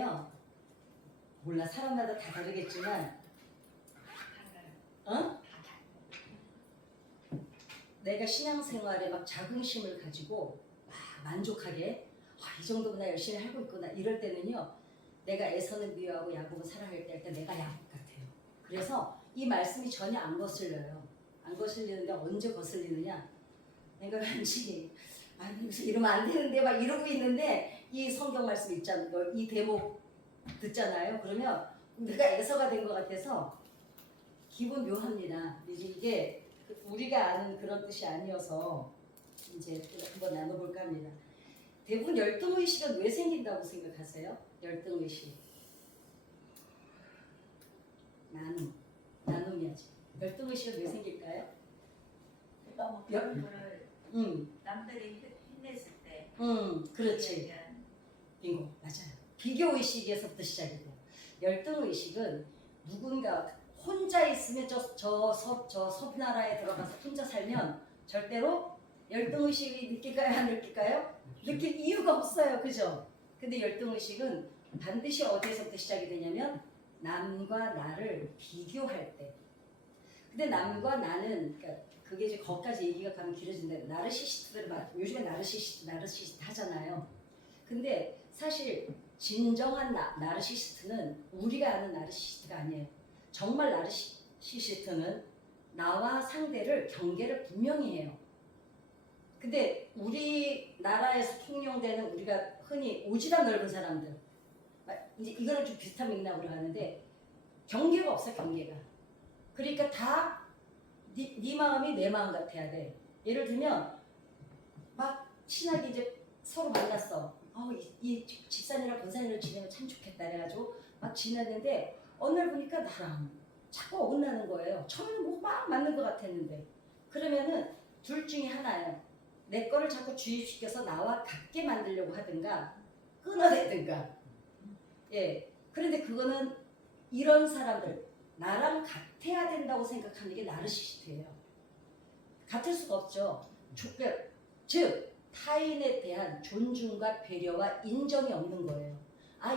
요. 몰라, 사람마다 다 다르겠지만 내가 신앙생활에 막 자긍심을 가지고 막 만족하게 이 정도면 나 열심히 하고 있구나 이럴 때는요, 내가 에서는 미워하고 야곱은 사랑할 때 할 때 내가 야곱 같아요. 그래서 이 말씀이 전혀 안 거슬려요. 안 거슬리는데 언제 거슬리느냐, 내가 왠지 아니 무슨 이러면 안 되는데 막 이러고 있는데 이 성경 말씀 있잖아요. 이 대목 듣잖아요. 그러면 내가 에서가 된 것 같아서 기분 묘합니다. 이게 우리가 아는 그런 뜻이 아니어서 이제 한번 나눠볼까 합니다. 대부분 열등의식은 왜 생긴다고 생각하세요? 열등의식. 나눔이야지. 열등의식은 왜 생길까요? 너무 그런 거를 남들이 힘냈을 때 그렇지. 빙고, 맞아요. 비교의식에서부터 시작이 돼요. 열등의식은 누군가 혼자 있으면 저 섬나라에 들어가서 혼자 살면 절대로 열등의식이 느낄까요? 안 느낄까요? 느낄 이유가 없어요. 그죠? 근데 열등의식은 반드시 어디에서부터 시작이 되냐면 남과 나를 비교할 때. 근데 남과 나는, 그러니까 그게 이제 거기까지 얘기가 가면 길어지는데, 나르시시스트들 요즘에 나르시시스트 하잖아요. 근데 사실 진정한 나르시시스트는 우리가 아는 나르시시스트가 아니에요. 정말 나르시시스트는 나와 상대를 경계를 분명히 해요. 근데 우리나라에서 통용되는 우리가 흔히 오지랖 넓은 사람들, 이제 이거는 좀 비슷한 맥락으로 가는데 경계가 없어, 경계가. 그러니까 다 네 마음이 내 마음 같아야 돼. 예를 들면 막 친하게 이제 서로 만났어. 이 집사님이랑 본사님을 지내면 참 좋겠다 그래가지고 막 지냈는데 어느 날 보니까 나랑 자꾸 어긋나는 거예요. 처음에는 뭐 막 맞는 것 같았는데. 그러면은 둘 중에 하나예요. 내 거를 자꾸 주입시켜서 나와 같게 만들려고 하든가 끊어내든가. 예. 그런데 그거는 이런 사람들, 나랑 같아야 된다고 생각하는 게 나르시시스트예요. 같을 수가 없죠. 즉 타인에 대한 존중과 배려와 인정이 없는 거예요.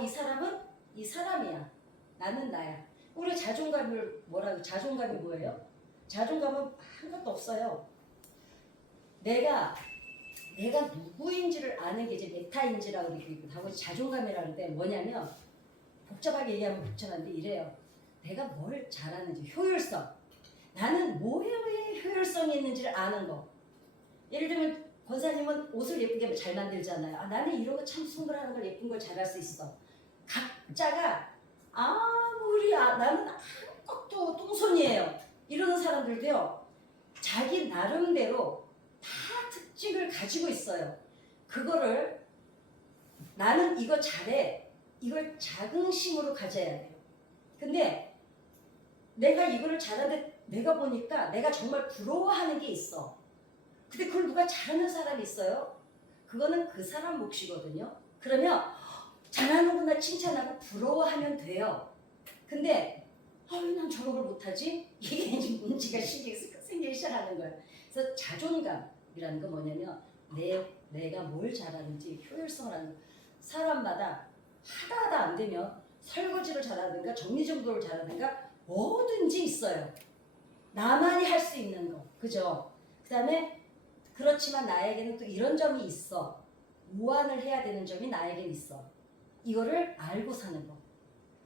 이 사람은 이 사람이야. 나는 나야. 우리 자존감을 자존감이 뭐예요? 자존감은 아무것도 없어요. 내가 누구인지를 아는 게 이제 메타인지라고 얘기하고 나머지 자존감이라는 데 뭐냐면, 복잡하게 얘기하면 복잡한데 이래요. 내가 뭘 잘하는지, 효율성. 나는 뭐에 효율성이 있는지를 아는 거. 예를 들면 권사님은 옷을 예쁘게 잘 만들잖아요. 나는 이런 거 참 숨으라는 걸 예쁜 걸 잘할 수 있어. 각자가 아무리 나는 아무것도 똥손이에요 이러는 사람들도요, 자기 나름대로 다 특징을 가지고 있어요. 그거를 나는 이거 잘해, 이걸 자긍심으로 가져야 돼요. 근데 내가 이거를 잘하는데 내가 보니까 내가 정말 부러워하는 게 있어. 근데 그걸 누가 잘하는 사람이 있어요? 그거는 그 사람 몫이거든요. 그러면 잘하는구나 칭찬하고 부러워하면 돼요. 근데 왜 난 저런 걸 못하지? 이게 이제 문제가 생기기 시작하는 거예요. 그래서 자존감이라는 건 뭐냐면 내가 뭘 잘하는지 효율성을 하는 거. 사람마다 하다 안 되면 설거지를 잘하든가 정리정돈을 잘하든가 뭐든지 있어요. 나만이 할 수 있는 거. 그죠? 그 다음에 그렇지만 나에게는 또 이런 점이 있어. 무안을 해야 되는 점이 나에게는 있어. 이거를 알고 사는 거.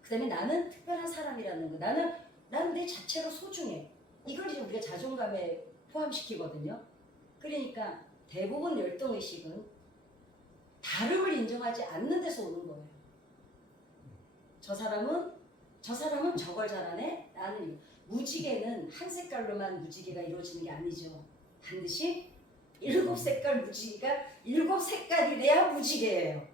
그 다음에 나는 특별한 사람이라는 거. 나는 내 자체로 소중해. 이걸 이제 우리가 자존감에 포함시키거든요. 그러니까 대부분 열등의식은 다름을 인정하지 않는 데서 오는 거예요. 저 사람은 저걸 잘하네? 나는 무지개는 한 색깔로만 무지개가 이루어지는 게 아니죠. 반드시 7색깔 무지개가 7색깔이래야 무지개예요.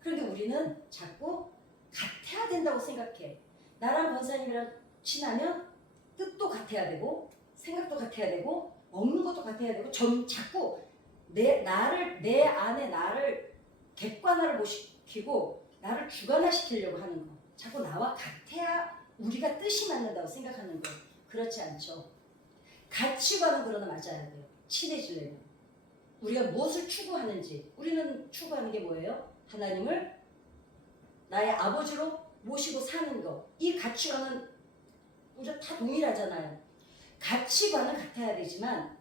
그런데 우리는 자꾸 같아야 된다고 생각해. 나랑 권사님이랑 친하면 뜻도 같아야 되고 생각도 같아야 되고 먹는 것도 같아야 되고 자꾸 내 안에 나를 객관화를 못 시키고 나를 주관화시키려고 하는 거. 자꾸 나와 같아야 우리가 뜻이 맞는다고 생각하는 거예요. 그렇지 않죠. 가치관은 그러나 맞아야 돼요. 친해지려면. 우리가 무엇을 추구하는지. 우리는 추구하는 게 뭐예요? 하나님을 나의 아버지로 모시고 사는 거. 이 가치관은 우리가 다 동일하잖아요. 가치관은 같아야 되지만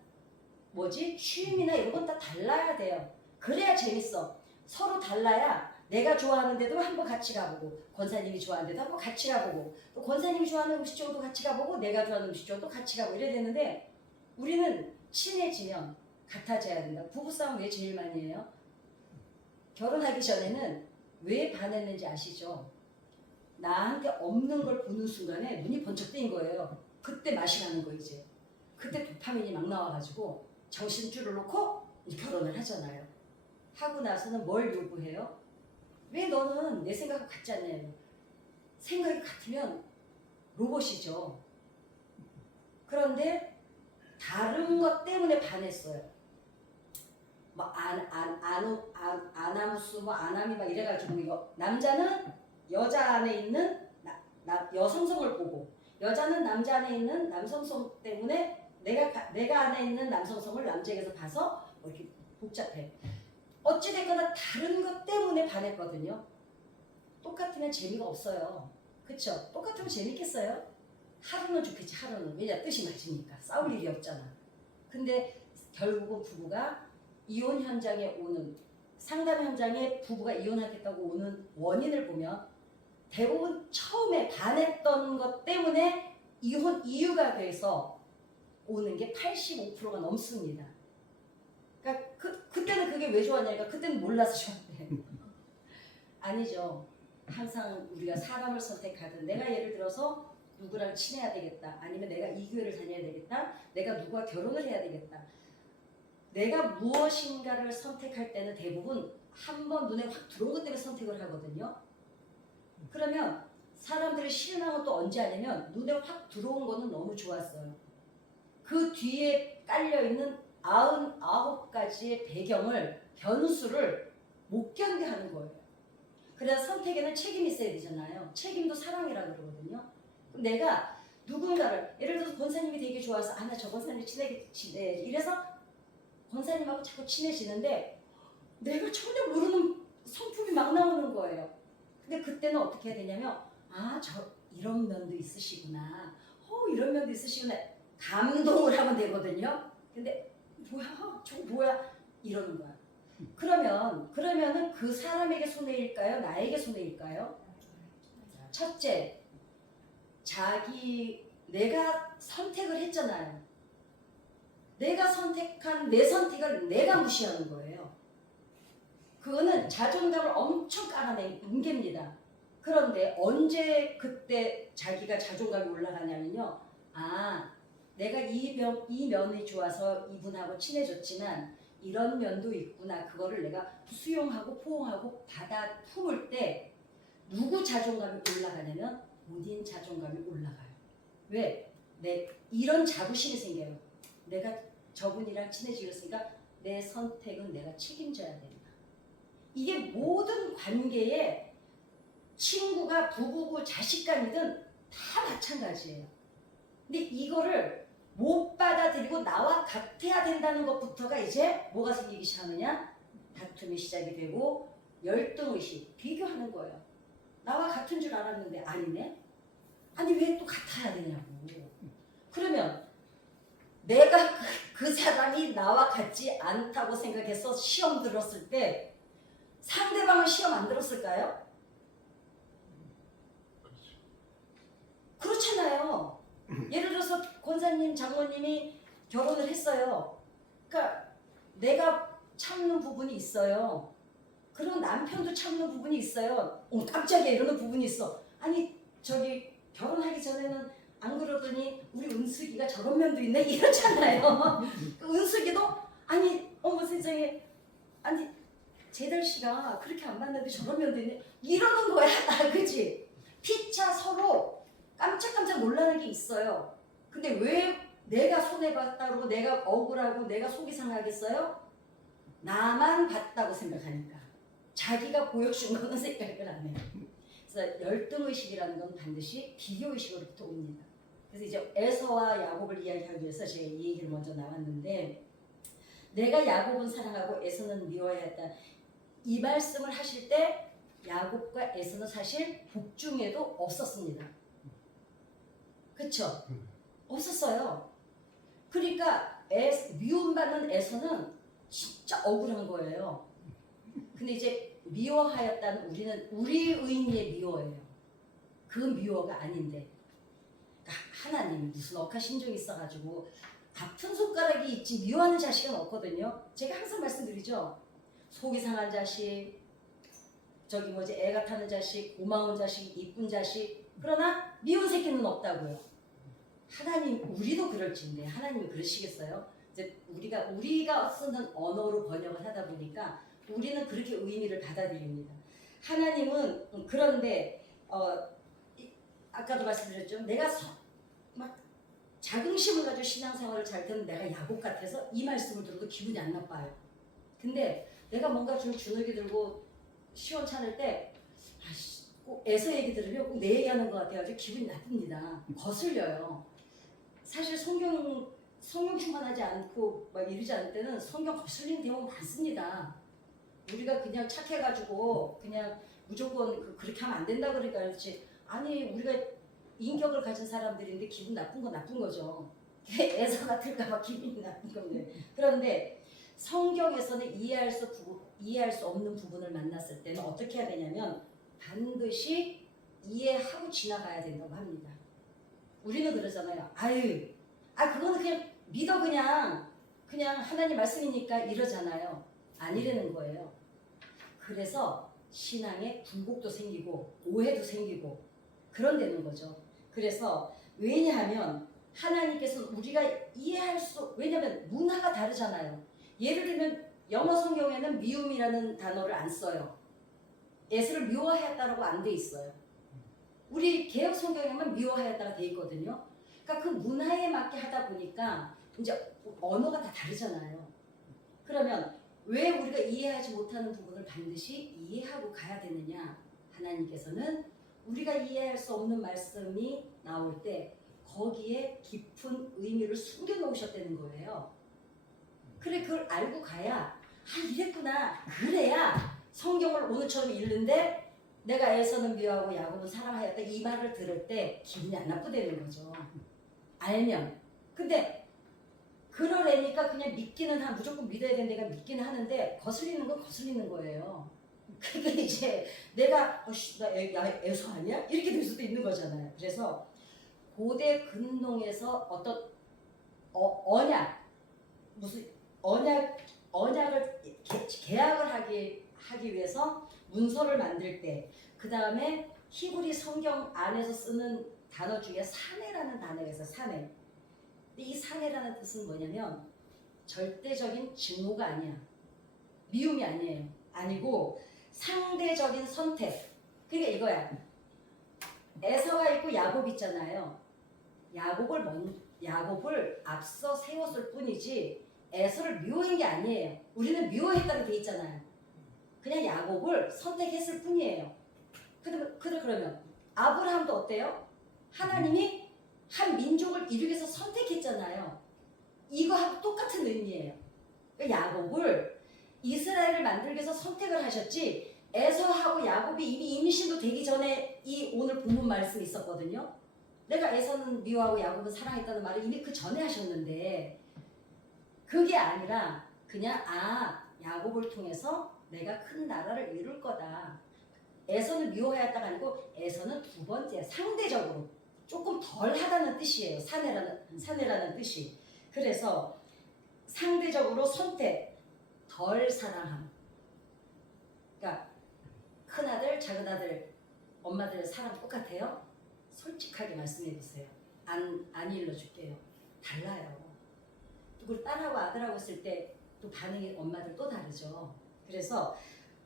취미나 이런 건 다 달라야 돼요. 그래야 재밌어. 서로 달라야 내가 좋아하는 데도 한번 같이 가보고 권사님이 좋아하는 데도 한번 같이 가보고 또 권사님이 좋아하는 음식점도 같이 가보고 내가 좋아하는 음식점도 같이 가고 이래야 되는데 우리는 친해지면 같아져야 된다. 부부싸움 왜 제일 많이 해요? 결혼하기 전에는 왜 반했는지 아시죠? 나한테 없는 걸 보는 순간에 눈이 번쩍 뜨인 거예요. 그때 맛이 나는 거 이제. 그때 도파민이 막 나와가지고 정신줄을 놓고 이제 결혼을 하잖아요. 하고 나서는 뭘 요구해요? 왜 너는 내 생각과 같지 않냐요. 생각이 같으면 로봇이죠. 그런데 다른 것 때문에 반했어요. 아나무스 아나미 막 이래가지고 이거 남자는 여자 안에 있는 여성성을 보고 여자는 남자 안에 있는 남성성 때문에 내가 안에 있는 남성성을 남자에게서 봐서 이렇게 복잡해. 어찌됐거나 다른 것 때문에 반했거든요. 똑같으면 재미가 없어요. 그쵸? 똑같으면 재밌겠어요? 하루는 좋겠지 하루는. 왜냐 뜻이 맞으니까 싸울 일이 없잖아. 근데 결국은 부부가 이혼 현장에 오는 상담 현장에 부부가 이혼하겠다고 오는 원인을 보면 대부분 처음에 반했던 것 때문에 이혼 이유가 돼서 오는 게 85%가 넘습니다. 그러니까 그때는 그게 왜 좋았냐니까 그때는 몰라서 좋았대. 아니죠. 항상 우리가 사람을 선택하든 내가 예를 들어서 누구랑 친해야 되겠다. 아니면 내가 이 교회를 다녀야 되겠다. 내가 누구와 결혼을 해야 되겠다. 내가 무엇인가를 선택할 때는 대부분 한 번 눈에 확 들어온 것 때문에 선택을 하거든요. 그러면 사람들이 실망은 또 언제 하냐면 눈에 확 들어온 거는 너무 좋았어요. 그 뒤에 깔려있는 99가지의 배경을 변수를 못 견뎌하는 거예요. 그래서 선택에는 책임이 있어야 되잖아요. 책임도 사랑이라고 그러거든요. 그럼 내가 누군가를 예를 들어서 권사님이 되게 좋아서 나 저 권사님 친하게 지내 이래서 권사님하고 자꾸 친해지는데 내가 전혀 모르는 성품이 막 나오는 거예요. 근데 그때는 어떻게 해야 되냐면 저 이런 면도 있으시구나. 이런 면도 있으시구나. 감동을 하면 되거든요. 근데 뭐야? 저거 뭐야? 이러는 거야. 그러면은 그 사람에게 손해일까요? 나에게 손해일까요? 첫째, 내가 선택을 했잖아요. 내가 선택한 내 선택을 내가 무시하는 거예요. 그거는 자존감을 엄청 깔아낸 geb니다. 그런데 언제 그때 자기가 자존감이 올라가냐면요. 내가 이 면이 좋아서 이분하고 친해졌지만 이런 면도 있구나. 그거를 내가 수용하고 포옹하고 받아 품을 때 누구 자존감이 올라가냐면 본인 자존감이 올라가요. 왜? 이런 자부심이 생겨요. 내가 저분이랑 친해지겠으니까 내 선택은 내가 책임져야 된다. 이게 모든 관계에 친구가 부부고 자식간이든 다 마찬가지예요. 근데 이거를 못 받아들이고 나와 같아야 된다는 것부터가 이제 뭐가 생기기 시작하느냐? 다툼이 시작이 되고 열등의식, 비교하는 거예요. 나와 같은 줄 알았는데 아니네? 아니 왜 또 같아야 되냐고. 그러면 내가 그 사람이 나와 같지 않다고 생각해서 시험 들었을 때 상대방은 시험 안 들었을까요? 그렇잖아요. 예를 들어서 권사님, 장모님이 결혼을 했어요. 그러니까 내가 참는 부분이 있어요. 그리고 남편도 참는 부분이 있어요. 깜짝이야 이러는 부분이 있어. 아니 결혼하기 전에는 안 그러더니 우리 은숙이가 저런 면도 있네 이러잖아요. 은숙이도 어머 세상에 재달 씨가 그렇게 안 만났는데 저런 면도 있네 이러는 거야. 그치? 피차 서로 깜짝깜짝 놀라는 게 있어요. 근데 왜 내가 손해봤다 그러고 내가 억울하고 내가 속이 상하겠어요? 나만 봤다고 생각하니까. 자기가 보여준 거는 생각을 안 해요. 그래서 열등의식이라는 건 반드시 비교의식으로부터 옵니다. 그래서 이제 에서와 야곱을 이야기하기 위해서 제가 이 얘기를 먼저 나왔는데 내가 야곱은 사랑하고 에서는 미워해야 했다. 이 말씀을 하실 때 야곱과 에서는 사실 복중에도 없었습니다. 그쵸? 없었어요. 그러니까 미움받는 에서는 진짜 억울한 거예요. 근데 이제 미워하였다는 우리는 우리 의미의 미워예요. 그 미워가 아닌데, 그러니까 하나님이 무슨 억하심정이 있어가지고 아픈 손가락이 있지 미워하는 자식은 없거든요. 제가 항상 말씀드리죠. 속이 상한 자식, 저기 뭐지 애가 타는 자식, 고마운 자식, 이쁜 자식, 그러나 미운 새끼는 없다고요. 하나님, 우리도 그럴지인데 하나님이 그러시겠어요? 이제 우리가 쓰는 언어로 번역을 하다 보니까 우리는 그렇게 의미를 받아들입니다. 하나님은 그런데 아까도 말씀드렸죠. 내가 막 자긍심을 가지고 신앙생활을 잘 때는 내가 야곱 같아서 이 말씀을 들어도 기분이 안 나빠요. 근데 내가 뭔가 좀 주눅이 들고 시원찮을 때 꼭 에서 얘기 들으면 꼭 내 얘기하는 것 같아가지고 기분이 나쁩니다. 거슬려요. 사실 성경 충만하지 않고 막 이러지 않을 때는 성경 거슬리는 경우 많습니다. 우리가 그냥 착해가지고 그냥 무조건 그렇게 하면 안 된다 그러니까 그렇지. 아니 우리가 인격을 가진 사람들인데 기분 나쁜 건 나쁜 거죠. 애서 같을까봐 기분이 나쁜 건데. 그런데 성경에서는 이해할 수 없는 부분을 만났을 때는 어떻게 해야 되냐면 반드시 이해하고 지나가야 된다고 합니다. 우리는 그러잖아요. 그거는 그냥 믿어 그냥 하나님 말씀이니까 이러잖아요. 아니라는 거예요. 그래서 신앙에 굴곡도 생기고 오해도 생기고 그런 데는 거죠. 그래서 왜냐하면 하나님께서 우리가 왜냐하면 문화가 다르잖아요. 예를 들면 영어 성경에는 미움이라는 단어를 안 써요. 에서를 미워하였다라고 안 돼 있어요. 우리 개혁 성경에만 미워하였다가 돼 있거든요. 그러니까 그 문화에 맞게 하다 보니까 이제 언어가 다 다르잖아요. 그러면 왜 우리가 이해하지 못하는 부분을 반드시 이해하고 가야 되느냐? 하나님께서는 우리가 이해할 수 없는 말씀이 나올 때 거기에 깊은 의미를 숨겨 놓으셨다는 거예요. 그래, 그걸 알고 가야 이랬구나. 그래야 성경을 오늘처럼 읽는데 내가 에서는 미워하고 야곱은 사랑하였다 이 말을 들을 때 기분이 안 나쁘다는 거죠. 알면. 근데 그러려니까 그냥 무조건 믿어야 되는 데가 믿기는 하는데 거슬리는 건 거슬리는 거예요. 그게 이제 내가 나 에서 아니야? 이렇게 될 수도 있는 거잖아요. 그래서 고대 근동에서 어떤 언약을 계약을 하기 위해서 문서를 만들 때, 그 다음에 히브리 성경 안에서 쓰는 단어 중에 사내라는 단어가 있어요. 사내. 근데 이 사내라는 뜻은 뭐냐면 절대적인 증오가 아니야. 미움이 아니에요. 아니고 상대적인 선택. 그게 이거야. 에서가 있고 야곱 있잖아요. 야곱을 앞서 세웠을 뿐이지 에서를 미워한 게 아니에요. 우리는 미워했다고 돼 있잖아요. 그냥 야곱을 선택했을 뿐이에요. 그러면 아브라함도 어때요? 하나님이 한 민족을 이루기 위해서 선택했잖아요. 이거하고 똑같은 의미예요. 그러니까 야곱을 이스라엘을 만들기 위해서 선택을 하셨지 에서하고 야곱이 이미 임신도 되기 전에 이 오늘 본문 말씀이 있었거든요. 내가 에서는 미워하고 야곱은 사랑했다는 말을 이미 그 전에 하셨는데 그게 아니라 그냥 야곱을 통해서 내가 큰 나라를 이룰 거다. 에서는 미워하였다가 아니고 에서는 두 번째 상대적으로 조금 덜하다는 뜻이에요. 사내라는 뜻이. 그래서 상대적으로 선택, 덜 사랑함. 그러니까 큰아들, 작은아들, 엄마들 사랑 똑같아요? 솔직하게 말씀해 주세요. 안 일러줄게요. 달라요. 그걸 딸하고 아들하고 있을 때 또 반응이 엄마들 또 다르죠. 그래서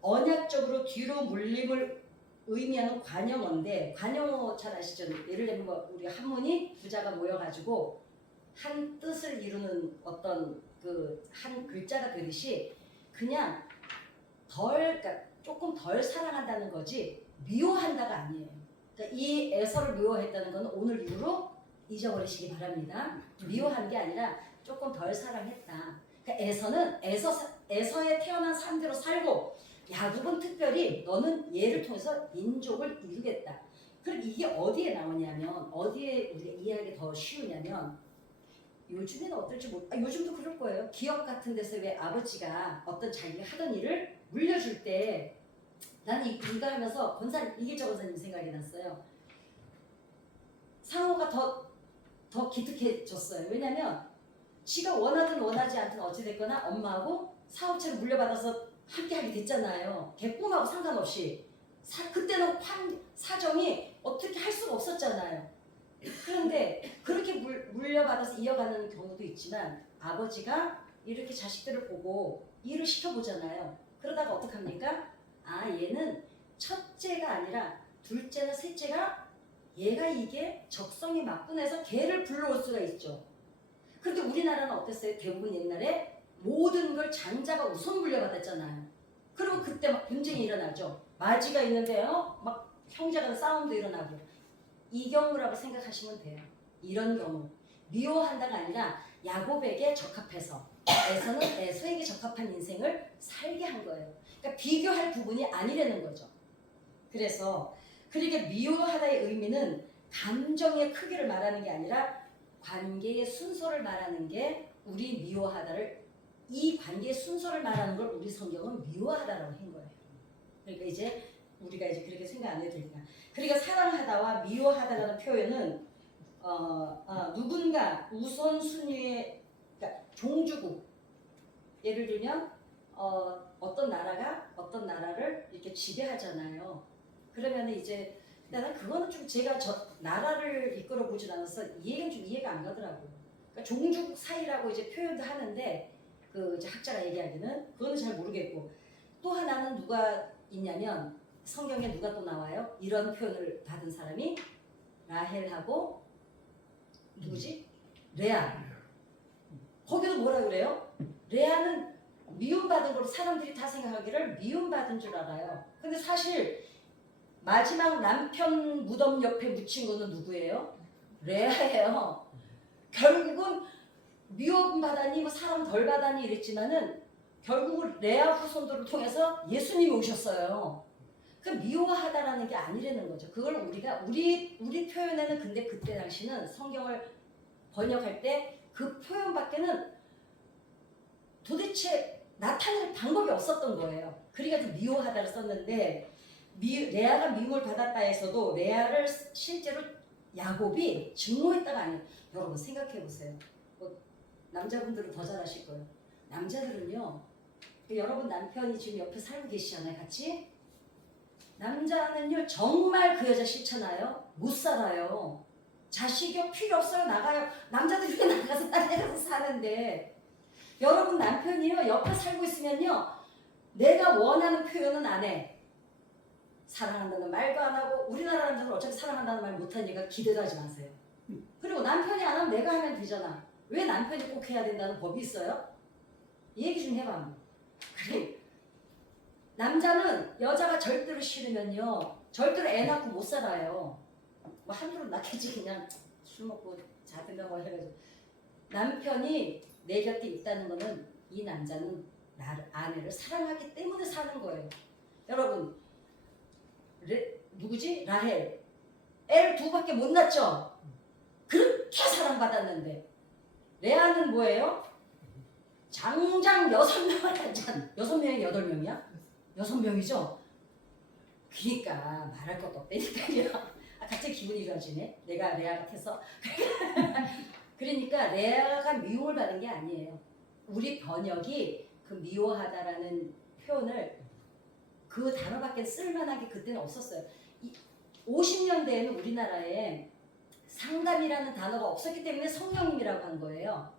언약적으로 뒤로 물림을 의미하는 관용어인데, 관용어 잘 아시죠? 예를 들면 우리 한문이 부자가 모여가지고 한 뜻을 이루는 어떤 한 글자가 되듯이 그냥 그러니까 조금 덜 사랑한다는 거지 미워한다가 아니에요. 그러니까 이 에서를 미워했다는 건 오늘 이후로 잊어버리시기 바랍니다. 미워한 게 아니라 조금 덜 사랑했다. 그러니까 에서는 에서에 태어난 사람대로 살고 야곱은 특별히 너는 얘를 통해서 민족을 이루겠다. 그럼 이게 어디에 나오냐면 어디에 우리가 이해하기 더 쉬우냐면 요즘에는 어떨지 요즘도 그럴 거예요. 기업 같은 데서 왜 아버지가 어떤 자기가 하던 일을 물려줄 때 나는 이거 하면서 이길자 권사님 생각이 났어요. 상호가 더 기특해졌어요. 왜냐면 지가 원하든 원하지 않든 어찌됐거나 엄마하고 사업체를 물려받아서 함께하게 됐잖아요. 걔 꿈하고 상관없이. 그때는 사정이 어떻게 할 수가 없었잖아요. 그런데 그렇게 물려받아서 이어가는 경우도 있지만 아버지가 이렇게 자식들을 보고 일을 시켜보잖아요. 그러다가 어떡합니까? 얘는 첫째가 아니라 둘째나 셋째가 얘가 이게 적성에 맞군 해서 걔를 불러올 수가 있죠. 그런데 우리나라는 어땠어요? 대부분 옛날에 모든 걸 장자가 우선 물려받았잖아요. 그리고 그때 막 분쟁이 일어나죠. 마지가 있는데요. 막 형제간 싸움도 일어나고. 이 경우라고 생각하시면 돼요. 이런 경우. 미워한다가 아니라 야곱에게 적합해서 에서에게 적합한 인생을 살게 한 거예요. 그러니까 비교할 부분이 아니라는 거죠. 그래서 그러니까 미워하다의 의미는 감정의 크기를 말하는 게 아니라 관계의 순서를 말하는 게 우리 미워하다를 이 관계의 순서를 말하는 걸 우리 성경은 미워하다라고 한 거예요. 그러니까 이제 우리가 이제 그렇게 생각 안 해도 되니까. 그러니까 사랑하다와 미워하다라는 표현은 누군가 우선순위의 그러니까 종주국 예를 들면 어떤 나라가 어떤 나라를 이렇게 지배하잖아요. 그러면 이제 나는 그거는 좀 제가 나라를 이끌어 보진 않아서 이 얘기는 좀 이해가 안 가더라고요. 그러니까 종주국 사이라고 이제 표현도 하는데 그 이제 학자가 얘기하기는 그거는 잘 모르겠고 또 하나는 누가 있냐면 성경에 누가 또 나와요? 이런 표현을 받은 사람이 라헬하고 누구지? 레아. 거기도 뭐라 그래요? 레아는 미움받은 걸로 사람들이 다 생각하기를 미움받은 줄 알아요. 근데 사실 마지막 남편 무덤 옆에 묻힌 거는 누구예요? 레아예요. 결국은 미움받았니 뭐 사람 덜 받았니 이랬지만은 결국은 레아 후손들을 통해서 예수님이 오셨어요. 그 미워하다라는 게 아니라는 거죠. 그걸 우리 표현에는 근데 그때 당시는 성경을 번역할 때 그 표현밖에는 도대체 나타낼 방법이 없었던 거예요. 그러니까 그 미워하다를 썼는데 레아가 미움을 받았다 해서도 레아를 실제로 야곱이 증오했다가 아니에요. 여러분 생각해 보세요. 뭐 남자분들은 더 잘하실 거예요. 남자들은요. 여러분 남편이 지금 옆에 살고 계시잖아요. 같이. 남자는요 정말 그 여자 싫잖아요. 못 살아요. 자식이 필요 없어요. 나가요. 남자들이 나가서 딴 데 가서 사는데 여러분 남편이요 옆에 살고 있으면요 내가 원하는 표현은 안 해. 사랑한다는 말도 안 하고 우리나라 남자는 어차피 사랑한다는 말 못하니까 기대도 하지 마세요. 그리고 남편이 안 하면 내가 하면 되잖아. 왜 남편이 꼭 해야 된다는 법이 있어요? 얘기 좀 해봐. 그래. 남자는 여자가 절대로 싫으면요 절대로 애 낳고 못 살아요. 뭐 한두로 낳겠지 그냥 술 먹고 자든가 뭐 해가지고. 남편이 내 곁에 있다는 거는 이 남자는 아내를 사랑하기 때문에 사는 거예요. 여러분 누구지? 라헬. 애를 2밖에 못 낳죠? 그렇게 사랑받았는데 레아는 뭐예요? 장장 6명을 낳잖아. 6명이 8명이야? 6명이죠? 그러니까 말할 것도 없다니까요. 갑자기 기분이 좋아지네. 내가 레아 같아서. 그러니까 레아가 미움을 받은 게 아니에요. 우리 번역이 그 미워하다라는 표현을 그 단어밖에 쓸만하게 그때는 없었어요. 50년대에는 우리나라에 상담이라는 단어가 없었기 때문에 성령님이라고 한 거예요.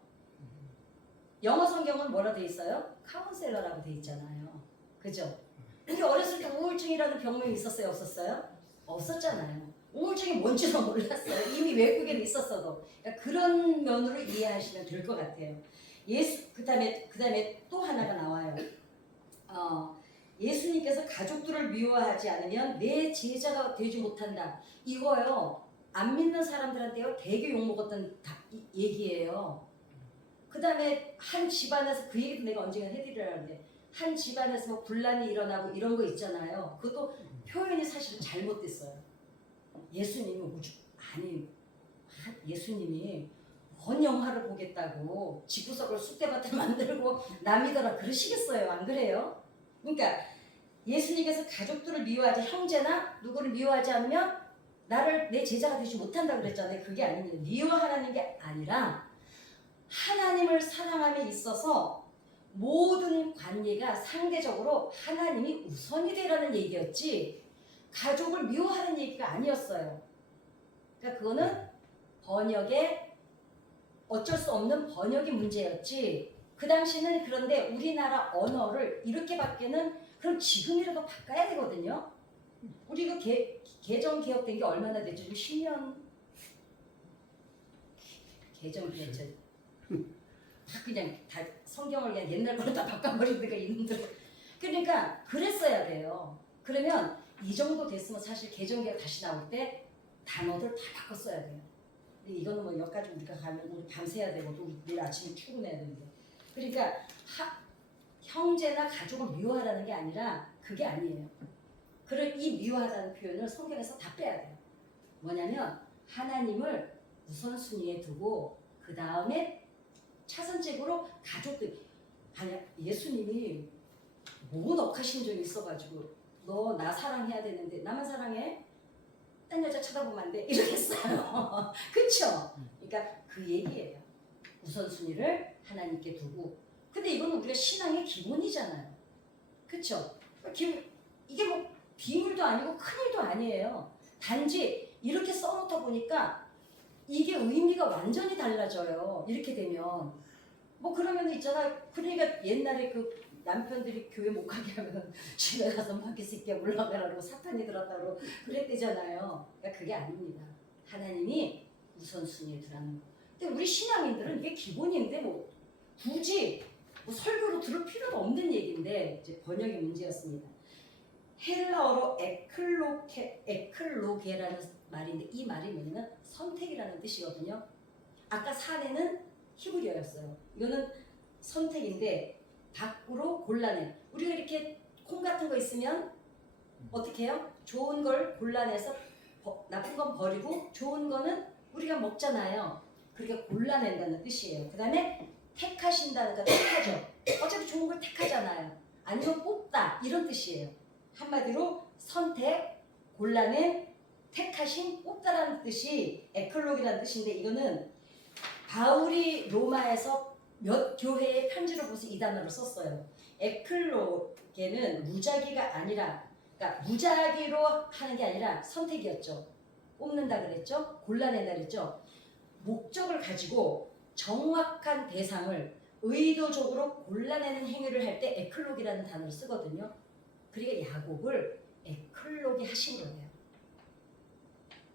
영어 성경은 뭐라 돼 있어요? 카운셀러라고 돼 있잖아요. 그죠? 근데 어렸을 때 우울증이라는 병명이 있었어요? 없었어요? 없었잖아요. 우울증이 뭔지도 몰랐어요. 이미 외국에는 있었어도. 그러니까 그런 면으로 이해하시면 될 것 같아요. 그다음에 또 하나가 나와요. 예수님께서 가족들을 미워하지 않으면 내 제자가 되지 못한다. 이거요. 안 믿는 사람들한테요. 되게 욕먹었던 얘기예요. 그 다음에 한 집안에서 그 얘기도 내가 언젠가 해드리려는데 한 집안에서 뭐 분란이 일어나고 이런 거 있잖아요. 그것도 표현이 사실은 잘못됐어요. 예수님이 예수님이 뭔 영화를 보겠다고 집구석을 쑥대밭을 만들고 남이더라 그러시겠어요? 안 그래요? 그러니까 예수님께서 가족들을 미워하지, 형제나 누구를 미워하지 않으면 나를 내 제자가 되지 못한다 그랬잖아요. 그게 아닙니다. 미워하라는 게 아니라 하나님을 사랑함에 있어서 모든 관계가 상대적으로 하나님이 우선이 되라는 얘기였지 가족을 미워하는 얘기가 아니었어요. 그러니까 그거는 번역의 어쩔 수 없는 번역의 문제였지. 그 당시는 그런데 우리나라 언어를 이렇게 바뀌는 그럼 지금이라도 바꿔야 되거든요. 우리 그 개정 개혁된 게 얼마나 됐죠? 지금 10년 개정 개혁 다 그냥 다 성경을 그냥 옛날 걸로 다 바꿔버린 데가 있는데 그러니까 그랬어야 돼요. 그러면 이 정도 됐으면 사실 개정 개혁 다시 나올 때 단어들 다 바꿨어야 돼요. 근데 이거는 뭐 여기까지 우리가 가면 우리 밤새야 되고 또 내일 아침에 출근해야 되는데 그러니까 형제나 가족을 미워하라는 게 아니라 그게 아니에요. 그런 이 미워하다는 표현을 성경에서 다 빼야 돼요. 뭐냐면 하나님을 우선순위에 두고 그 다음에 차선책으로 가족들 아니 예수님이 몸은 억하신 적이 있어가지고 너 나 사랑해야 되는데 나만 사랑해? 딴 여자 쳐다보면 안 돼? 이러겠어요. 그쵸? 그러니까 그 얘기예요. 우선순위를 하나님께 두고 근데 이거는 우리가 신앙의 기본이잖아요. 그쵸? 이게 뭐 비밀도 아니고 큰일도 아니에요. 단지 이렇게 써놓다 보니까 이게 의미가 완전히 달라져요. 이렇게 되면 뭐 그러면 있잖아. 그러니까 옛날에 그 남편들이 교회 못 가게 하면 집에 가서 마귀 새끼야 올라가라고 사탄이 들었다고 그랬대잖아요. 그러니까 그게 아닙니다. 하나님이 우선순위에 두라는 거. 근데 우리 신앙인들은 이게 기본인데 뭐 굳이 뭐 설교로 들을 필요도 없는 얘기인데 이제 번역의 문제였습니다. 헬라어로 에클로게라는 말인데 이 말이 뭐냐면 선택이라는 뜻이거든요. 아까 사내는 히브리어였어요. 이거는 선택인데 밖으로 골라내. 우리가 이렇게 콩 같은 거 있으면 어떻게 해요? 좋은 걸 골라내서 나쁜 건 버리고 좋은 거는 우리가 먹잖아요. 그러니까 골라낸다는 뜻이에요. 그 다음에 택하신다는 거 택하죠. 어차피 좋은 걸 택하잖아요. 아니면 뽑다 이런 뜻이에요. 한마디로 선택, 골라낸, 택하신, 뽑다라는 뜻이 에클록이라는 뜻인데 이거는 바울이 로마에서 몇 교회의 편지를 보면서 이 단어를 썼어요. 에클로게는 무작위가 아니라 그러니까 무작위로 하는 게 아니라 선택이었죠. 뽑는다 그랬죠. 골라낸다 그랬죠. 목적을 가지고 정확한 대상을 의도적으로 골라내는 행위를 할 때 에클록이라는 단어를 쓰거든요. 그러니까 야곱을 에클록이 하신 거예요.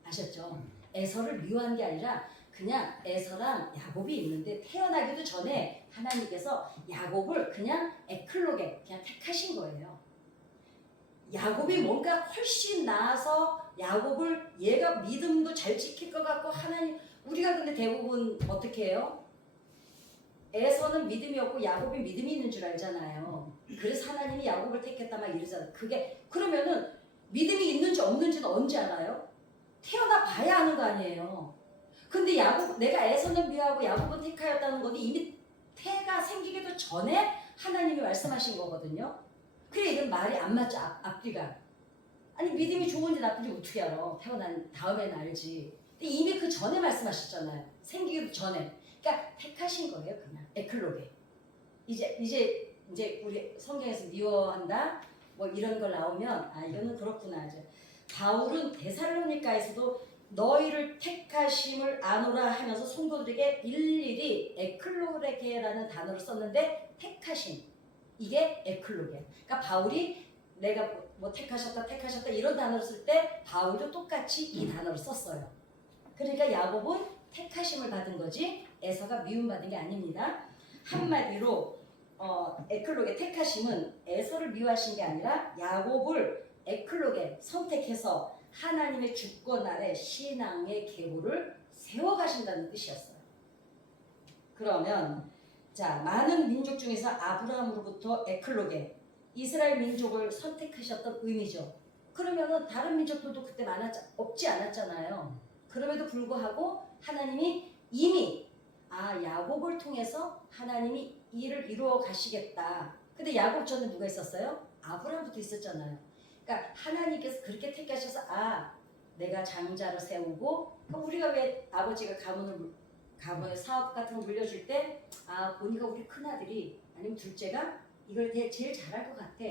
아셨죠? 에서를 미워한 게 아니라 그냥 에서랑 야곱이 있는데 태어나기도 전에 하나님께서 야곱을 그냥 에클록에 그냥 택하신 거예요. 야곱이 뭔가 훨씬 나아서 야곱을 얘가 믿음도 잘 지킬 것 같고 하나님 우리가 근데 대부분 어떻게 해요? 에서는 믿음이 없고 야곱이 믿음이 있는 줄 알잖아요. 그래서 하나님이 야곱을 택했다 막 이러잖아요. 그게 그러면은 믿음이 있는지 없는지는 언제 알아요? 태어나 봐야 아는 거 아니에요. 근데 야곱 내가 에서는 미워하고 야곱은 택하였다는 건 이미 태가 생기기도 전에 하나님이 말씀하신 거거든요. 그래 이건 말이 안 맞죠. 앞뒤가. 아니 믿음이 좋은지 나쁜지 어떻게 알아? 태어난 다음에는 알지. 근데 이미 그 전에 말씀하셨잖아요. 생기기도 전에. 그러니까 택하신 거예요, 그냥 에클로게. 이제 우리 성경에서 미워한다, 뭐 이런 걸 나오면 아 이거는 그렇구나. 이제 바울은 데살로니가에서도 너희를 택하심을 아노라 하면서 성도들에게 일일이 에클로게라는 단어를 썼는데 택하심 이게 에클로게. 그러니까 바울이 내가 뭐 택하셨다 이런 단어를 쓸 때 바울도 똑같이 이 단어를 썼어요. 그러니까 야곱은 택하심을 받은 거지 에서가 미움받은 게 아닙니다. 한마디로 에클로게 택하심은 에서를 미워하신 게 아니라 야곱을 에클로게 선택해서 하나님의 주권 아래 신앙의 계보를 세워가신다는 뜻이었어요. 그러면 자, 많은 민족 중에서 아브라함으로부터 에클로게 이스라엘 민족을 선택하셨던 의미죠. 그러면은 다른 민족들도 그때 없지 않았잖아요. 그럼에도 불구하고 하나님이 이미 야곱을 통해서 하나님이 일을 이루어 가시겠다. 근데 야곱 전에 누가 있었어요? 아브라함부터 있었잖아요. 그러니까 하나님께서 그렇게 택하셔서 내가 장자를 세우고 우리가 왜 아버지가 가문의 사업 같은 거 물려줄 때 보니까 우리 큰아들이 아니면 둘째가 이걸 제일 잘할 것 같아.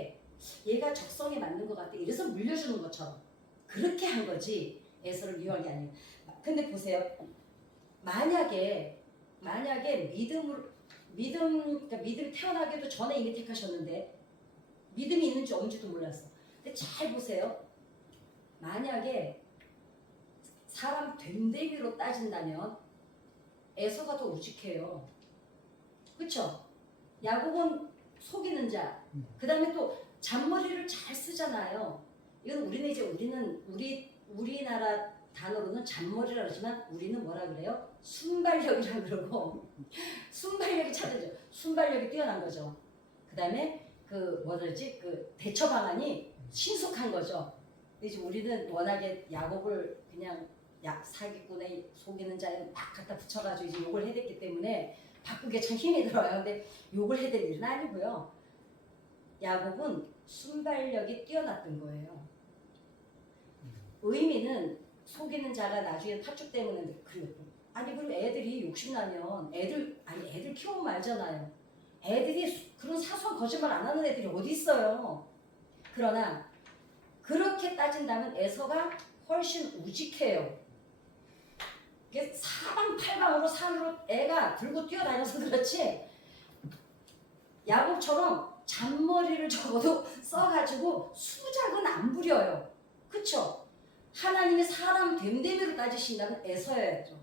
얘가 적성에 맞는 것 같아. 이래서 물려주는 것처럼 그렇게 한 거지. 에서를 미워한 게 아니에요. 근데 보세요. 만약에 그러니까 믿음 태어나기도 전에 이미 택하셨는데 믿음이 있는지 없는지도 몰랐어. 근데 잘 보세요. 만약에 사람 됨됨이로 따진다면 에서가 더 우직해요. 그쵸? 야곱은 속이는 자. 그 다음에 또 잔머리를 잘 쓰잖아요. 이건 우리나라 단어로는 잔머리라 그러지만 우리는 뭐라 그래요? 순발력이라 그러고 순발력이 찾아져. 순발력이 뛰어난 거죠. 그 다음에 그 대처 방안이 신속한 거죠. 이제 우리는 워낙에 야곱을 그냥 사기꾼에 속이는 자에 막 갖다 붙여가지고 이제 욕을 해댔기 때문에 바꾸기에 참 힘이 들어요. 근데 욕을 해댈 일은 아니고요. 야곱은 순발력이 뛰어났던 거예요. 의미는 속이는 자가 나중에 팥죽 때문에 그리고 애들이 욕심나면 애들 키우면 말잖아요. 애들이 그런 사소한 거짓말 안 하는 애들이 어디 있어요. 그러나 그렇게 따진다면 에서가 훨씬 우직해요. 사방팔방으로 산으로 애가 들고 뛰어다녀서 그렇지 야곱처럼 잔머리를 적어도 써가지고 수작은 안 부려요. 그쵸? 하나님이 사람 됨됨이로 따지신다면 에서여야죠.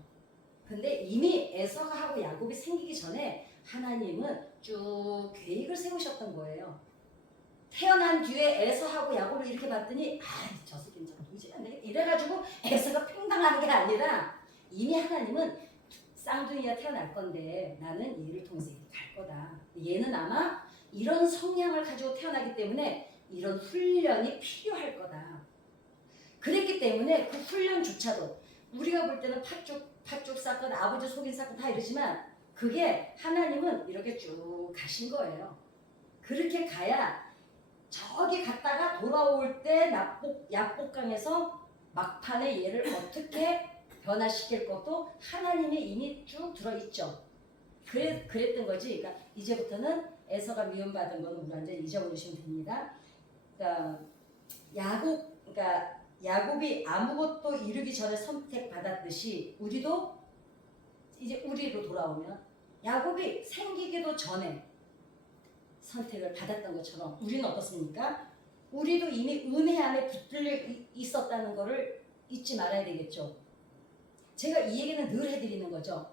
근데 이미 에서가 하고 야곱이 생기기 전에 하나님은 쭉 계획을 세우셨던 거예요. 태어난 뒤에 에서하고 야곱을 이렇게 봤더니 저 새끼는 참 도저히 안 되겠다 이래가지고 에서가 팽당하는 게 아니라 이미 하나님은 쌍둥이가 태어날 건데 나는 얘를 통해서 갈 거다. 얘는 아마 이런 성향을 가지고 태어나기 때문에 이런 훈련이 필요할 거다. 그랬기 때문에 그 훈련조차도 우리가 볼 때는 팥죽 사건, 아버지 속인 사건 다 이러지만 그게 하나님은 이렇게 쭉 가신 거예요. 그렇게 가야 저기 갔다가 돌아올 때 약복강에서 막판에 얘를 어떻게 변화시킬 것도 하나님의 이미 쭉 들어있죠. 그랬던 거지. 그러니까 이제부터는 에서가 미움받은 건 우리 완전히 잊어버리시면 됩니다. 그러니까 야곱이 아무것도 이루기 전에 선택받았듯이 우리도 이제 우리로 돌아오면 야곱이 생기기도 전에 선택을 받았던 것처럼 우리는 어떻습니까? 우리도 이미 은혜 안에 붙들려 있었다는 것을 잊지 말아야 되겠죠. 제가 이 얘기는 늘 해드리는 거죠.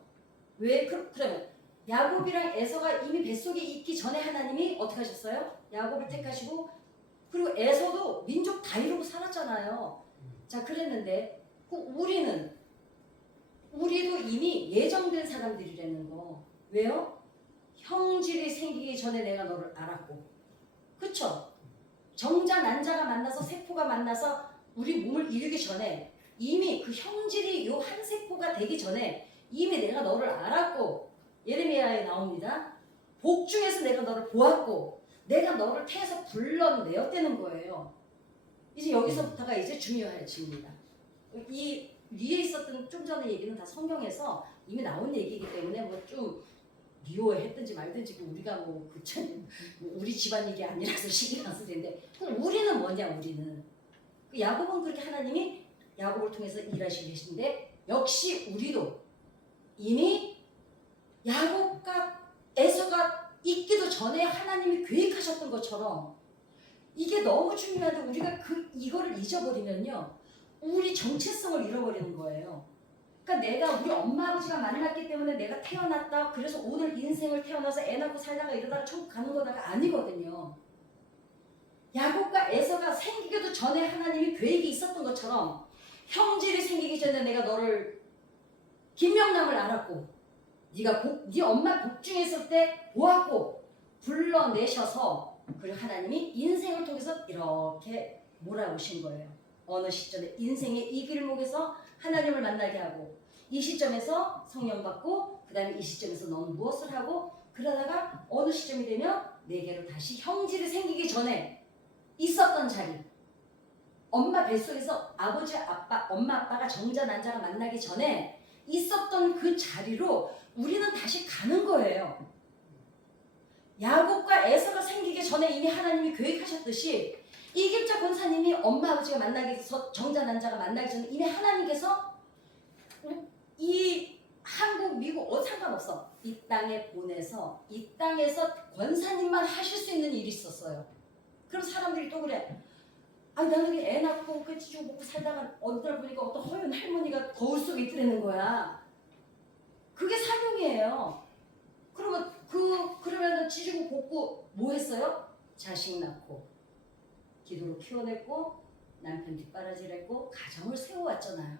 왜 그러면 야곱이랑 에서가 이미 뱃속에 있기 전에 하나님이 어떻게 하셨어요? 야곱을 택하시고 그리고 에서도 민족 다 이루고 살았잖아요. 자 그랬는데 우리도 이미 예정된 사람들이라는 거. 왜요? 형질이 생기기 전에 내가 너를 알았고 그쵸? 정자 난자가 만나서 세포가 만나서 우리 몸을 이루기 전에 이미 그 형질이 요 한 세포가 되기 전에 이미 내가 너를 알았고 예레미야에 나옵니다. 복중에서 내가 너를 보았고 내가 너를 태에서 불러내었다는 거예요. 이제 여기서부터가 이제 중요해집니다. 이 위에 있었던 좀 전에 얘기는 다 성경에서 이미 나온 얘기이기 때문에 뭐 좀 미워했든지 말든지 우리가 우리 집안 일이 아니라서 신경 안 쓸 텐데 그럼 우리는 뭐냐 우리는 야곱은 그렇게 하나님이 야곱을 통해서 일하시고 계신데 역시 우리도 이미 야곱과 에서가 있기도 전에 하나님이 계획하셨던 것처럼 이게 너무 중요한데 우리가 이거를 잊어버리면요 우리 정체성을 잃어버리는 거예요. 그러니까 내가 우리 엄마 아버지가 만났기 때문에 내가 태어났다 그래서 오늘 인생을 태어나서 애 낳고 살다가 이러다가 천국 가는 거다가 아니거든요. 야곱과 에서가 생기기도 전에 하나님이 계획이 있었던 것처럼 형질이 생기기 전에 내가 너를 김명남을 알았고 네 엄마 복중에 있을 때 보았고 불러내셔서 그리고 하나님이 인생을 통해서 이렇게 몰아오신 거예요. 어느 시점에 인생의 이 길목에서 하나님을 만나게 하고 이 시점에서 성령 받고 그 다음에 이 시점에서 너는 무엇을 하고 그러다가 어느 시점이 되면 내게로 다시 형질이 생기기 전에 있었던 자리 엄마 뱃속에서 아버지 아빠 엄마 아빠가 정자 난자가 만나기 전에 있었던 그 자리로 우리는 다시 가는 거예요. 야곱과 에서가 생기기 전에 이미 하나님이 계획하셨듯이 이길자 권사님이 엄마 아버지가 만나기 위해서 정자 난자가 만나기 전에 이미 하나님께서 이 한국 미국 상관없어 이 땅에 보내서 이 땅에서 권사님만 하실 수 있는 일이 있었어요. 그럼 사람들이 또 그래. 아니 나는 애 낳고 그 찌주고 먹고 살다가 어느 날 보니까 어떤 허연 할머니가 거울 속에 있더라는 거야. 그게 사명이에요. 그러면 찌주고 볶고 뭐 했어요? 자식 낳고 기도로 키워냈고 남편 뒷바라지를 가정을 세워왔잖아요.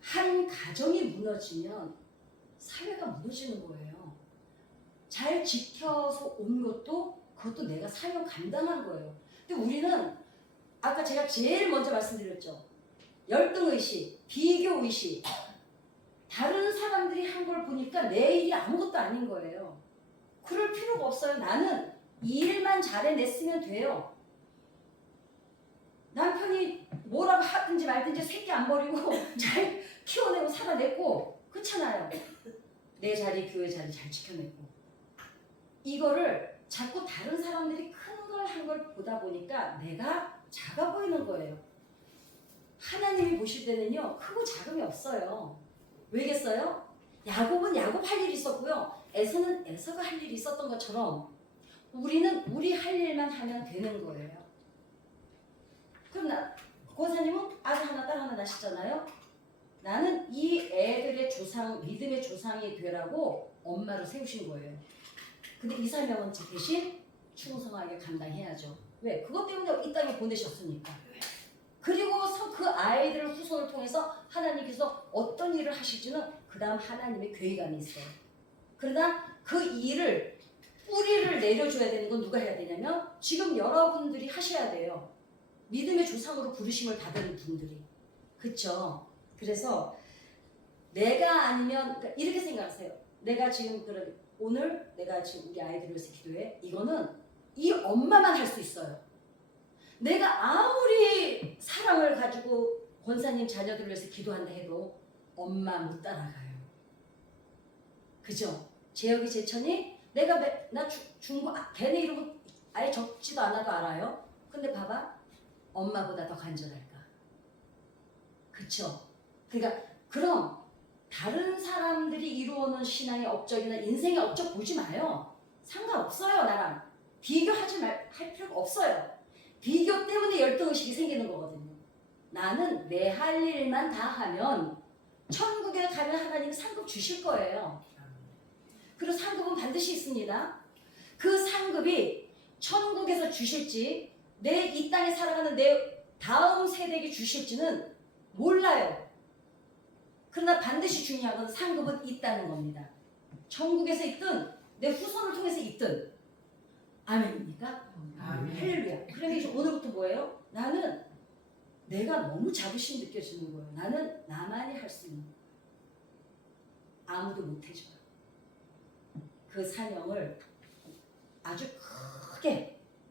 한 가정이 무너지면 사회가 무너지는 거예요. 잘 지켜서 온 그것도 내가 사명 감당한 거예요. 근데 우리는 아까 제가 제일 먼저 말씀드렸죠. 열등의식, 비교의식. 다른 사람들이 한 걸 보니까 내 일이 아무것도 아닌 거예요. 그럴 필요가 없어요. 나는 이 일만 잘해냈으면 돼요. 남편이 뭐라고 하든지 말든지 새끼 안 버리고 잘 키워내고 살아냈고 그렇잖아요. 내 자리, 교회 자리 잘 지켜냈고 이거를 자꾸 다른 사람들이 큰 걸 한 걸 보다 보니까 내가 작아 보이는 거예요. 하나님이 보실 때는요 크고 작음이 없어요. 왜겠어요? 야곱은 야곱 할 일이 있었고요. 에서는 에서가 할 일이 있었던 것처럼 우리는 우리 할 일만 하면 되는 거예요. 그럼 권사님은 아들 하나 딸 하나 낳으셨잖아요. 나는 이 애들의 조상, 믿음의 조상이 되라고 엄마로 세우신 거예요. 근데 이 사명은 제 대신 충성하게 감당해야죠. 왜? 그것 때문에 이 땅에 보내셨으니까. 그리고 그 아이들을 후손을 통해서 하나님께서 어떤 일을 하실지는 그 다음 하나님의 계획안이 있어요. 그러나 그 일을 뿌리를 내려줘야 되는 건 누가 해야 되냐면 지금 여러분들이 하셔야 돼요. 믿음의 조상으로 부르심을 받은 분들이. 그쵸? 그래서 내가 아니면 이렇게 생각하세요. 내가 지금 오늘 내가 지금 우리 아이들을 위해서 기도해. 이거는 이 엄마만 할 수 있어요. 내가 아무리 사랑을 가지고 권사님 자녀들을 위해서 기도한다 해도 엄마 못 따라가요. 그죠? 재혁이 재천이 나 중고 걔네 이름은 아예 적지도 않아도 알아요. 근데 봐봐. 엄마보다 더 간절할까? 그쵸? 그러니까 그럼 다른 사람들이 이루어놓은 신앙의 업적이나 인생의 업적 보지 마요. 상관없어요. 나랑 비교하지 할 필요가 없어요. 비교 때문에 열등의식이 생기는 거거든요. 나는 내 할 일만 다 하면 천국에 가면 하나님이 상급 주실 거예요. 그리고 상급은 반드시 있습니다. 그 상급이 천국에서 주실지 내 이 땅에 살아가는 내 다음 세대에게 주실지는 몰라요. 그러나 반드시 중요한 건 상급은 있다는 겁니다. 천국에서 있든 내 후손을 통해서 있든. 아멘입니까? 아멘. 할렐루야. 그러면 이제 오늘부터 뭐예요? 나는 내가 너무 자부심 느껴지는 거예요. 나는 나만이 할 수 있는 아무도 못 해줘요. 그 사명을 아주 크게